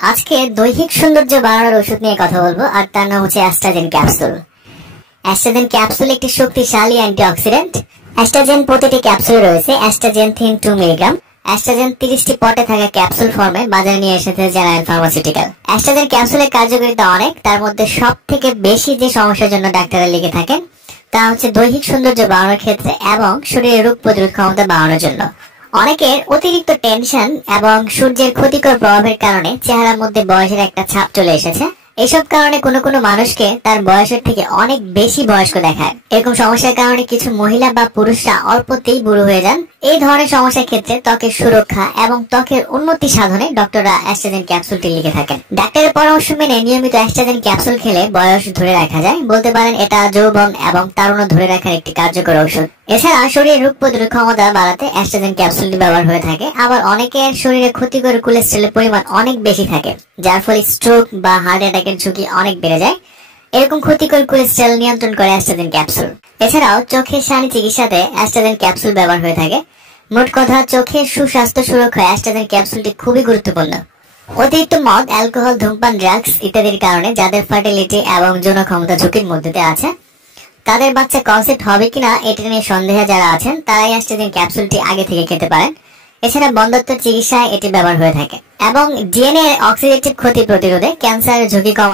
আজকে দৈহিক সৌন্দর্য বাড়ানোর ওষুধ নিয়ে কথা বলবো, আর তার নাম হচ্ছে অ্যাস্ট্রাজেন ক্যাপসুল। অ্যাস্ট্রাজেন ক্যাপসুল একটি শক্তিশালী অ্যান্টিঅক্সিডেন্ট। অ্যাস্ট্রাজেন প্রতিটি ক্যাপসুলে রয়েছে অ্যাস্ট্রাজেনথিন 2 মিলিগ্রাম। অ্যাস্ট্রাজেন 30টি পটে থাকা ক্যাপসুল ফর্মে বাজারে নিয়ে এসেছে জেনারেল ফার্মাসিউটিক্যাল। অ্যাস্ট্রাজেন ক্যাপসুলের কার্যকারিতা অনেক, তার মধ্যে সব থেকে বেশি যে সমস্যার জন্য ডাক্তাররা লিখে থাকেন তা হচ্ছে দৈহিক সৌন্দর্য বাড়ানোর ক্ষেত্রে এবং শরীরের রোগ প্রতিরোধ ক্ষমতা বাড়ানোর জন্য। অনেকের অতিরিক্ত টেনশন এবং সূর্যের ক্ষতিকর প্রভাবের কারণে চেহারার মধ্যে বয়সের একটা ছাপ চলে এসেছে। এইসব কারণে কোনো মানুষকে তার বয়সের থেকে অনেক বেশি বয়স্ক দেখায়। এরকম সমস্যার কারণে কিছু মহিলা বা পুরুষরা অল্পতেই বুড়ো হয়ে যান। এই ধরনের সমস্যার ক্ষেত্রে ত্বকের সুরক্ষা এবং ত্বকের উন্নতি সাধনে ডক্টররা অ্যাস্ট্রাজেন ক্যাপসুলটি লিখে থাকেন। ডাক্তারের পরামর্শ মেনে নিয়মিত অ্যাস্ট্রাজেন ক্যাপসুল খেলে বয়স ধরে রাখা যায়। বলতে পারেন এটা যৌবন এবং তারুণ্য ধরে রাখার একটি কার্যকর ঔষধ। এছাড়া শরীরের রোগ প্রতিরোধ ক্ষমতা বাড়াতে অ্যাস্ট্রাজেন ক্যাপসুলটি ব্যবহার হয়ে থাকে। আবার অনেকের শরীরে ক্ষতিকর কোলেস্টেরলের পরিমাণ অনেক বেশি থাকে, যার ফলে স্ট্রোক বা হার্ট অ্যাটাকের ঝুঁকি অনেক বেড়ে যায়। এরকম ক্ষতিকর কোলেস্টেরল নিয়ন্ত্রণ করে অ্যাস্ট্রাজেন ক্যাপসুল। এছাড়াও চোখের ছানি চিকিৎসাতে অ্যাস্ট্রাজেন ক্যাপসুল ব্যবহার হয়ে থাকে। মোট কথা, চোখের সুস্বাস্থ্য সুরক্ষায় অ্যাস্ট্রাজেন ক্যাপসুলটি খুবই গুরুত্বপূর্ণ। অতিরিক্ত মদ, অ্যালকোহল, ধূমপান, ড্রাগস ইত্যাদির কারণে যাদের ফার্টিলিটি এবং যৌন ক্ষমতা ঝুঁকির মধ্যে আছে, তাদের বাচ্চা কনসেপ্ট হবে কিনা এটা নিয়ে সন্দেহে যারা আছেন তারাই অ্যাস্ট্রাজেন ক্যাপসুলটি আগে থেকে খেতে পারেন। এছাড়া বন্ধ্যত্ব চিকিৎসায় এটি ব্যবহার হয়ে থাকে এবং ডিএনএ অক্সিডেটিভ ক্ষতি প্রতিরোধে, ক্যান্সারের ঝুঁকি কমাতে